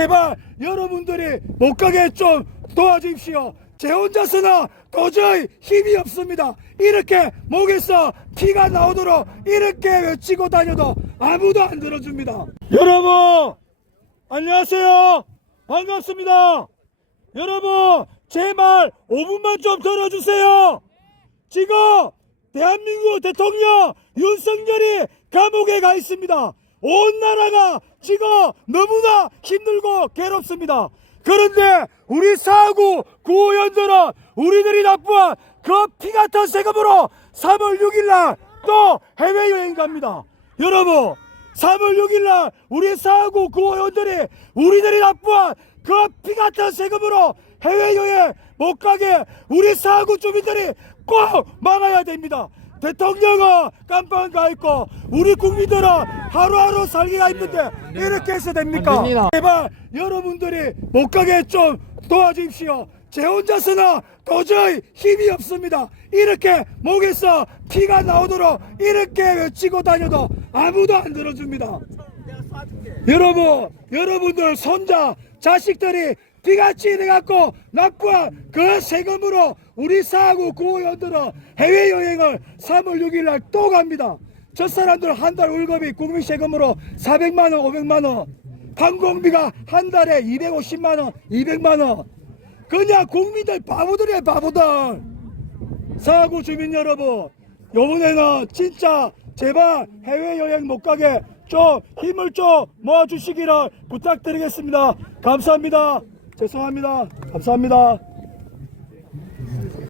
제발 여러분들이 못 가게 좀 도와주십시오. 제 혼자서는 도저히 힘이 없습니다. 이렇게 목에서 피가 나오도록 이렇게 외치고 다녀도 아무도 안 들어줍니다. 여러분 안녕하세요. 반갑습니다. 여러분 제 말 5분만 좀 들어주세요. 지금 대한민국 대통령 윤석열이 감옥에 가 있습니다. 온 나라가 지금 너무나 힘들고 괴롭습니다. 그런데 우리 사구 구호연들은 우리들이 납부한 그 피 같은 세금으로 3월 6일 날 또 해외여행 갑니다. 여러분 3월 6일 날 우리 사구 구호연들이 우리들이 납부한 그 피 같은 세금으로 해외여행 못 가게 우리 사구 주민들이 꼭 막아야 됩니다. 대통령은 깜빵 가 있고 우리 국민들은 하루하루 살기가 힘든데 이렇게 해서 됩니까? 제발 여러분들이 못 가게 좀 도와주십시오. 제 혼자서는 도저히 힘이 없습니다. 이렇게 목에서 피가 나오도록 이렇게 외치고 다녀도 아무도 안 들어줍니다. 여러분, 여러분들 손자, 자식들이 피같이 돼갖고 납부한 그 세금으로 우리 사구 구호연들은 해외여행을 3월 6일 날 또 갑니다. 저 사람들 한 달 월급이 국민 세금으로 400만 원, 500만 원, 항공비가 한 달에 250만 원, 200만 원. 그냥 국민들 바보들이에요, 바보들. 사구 주민 여러분, 요번에는 진짜 제발 해외여행 못 가게 좀 힘을 좀 모아주시기를 부탁드리겠습니다. 감사합니다. 죄송합니다. 감사합니다.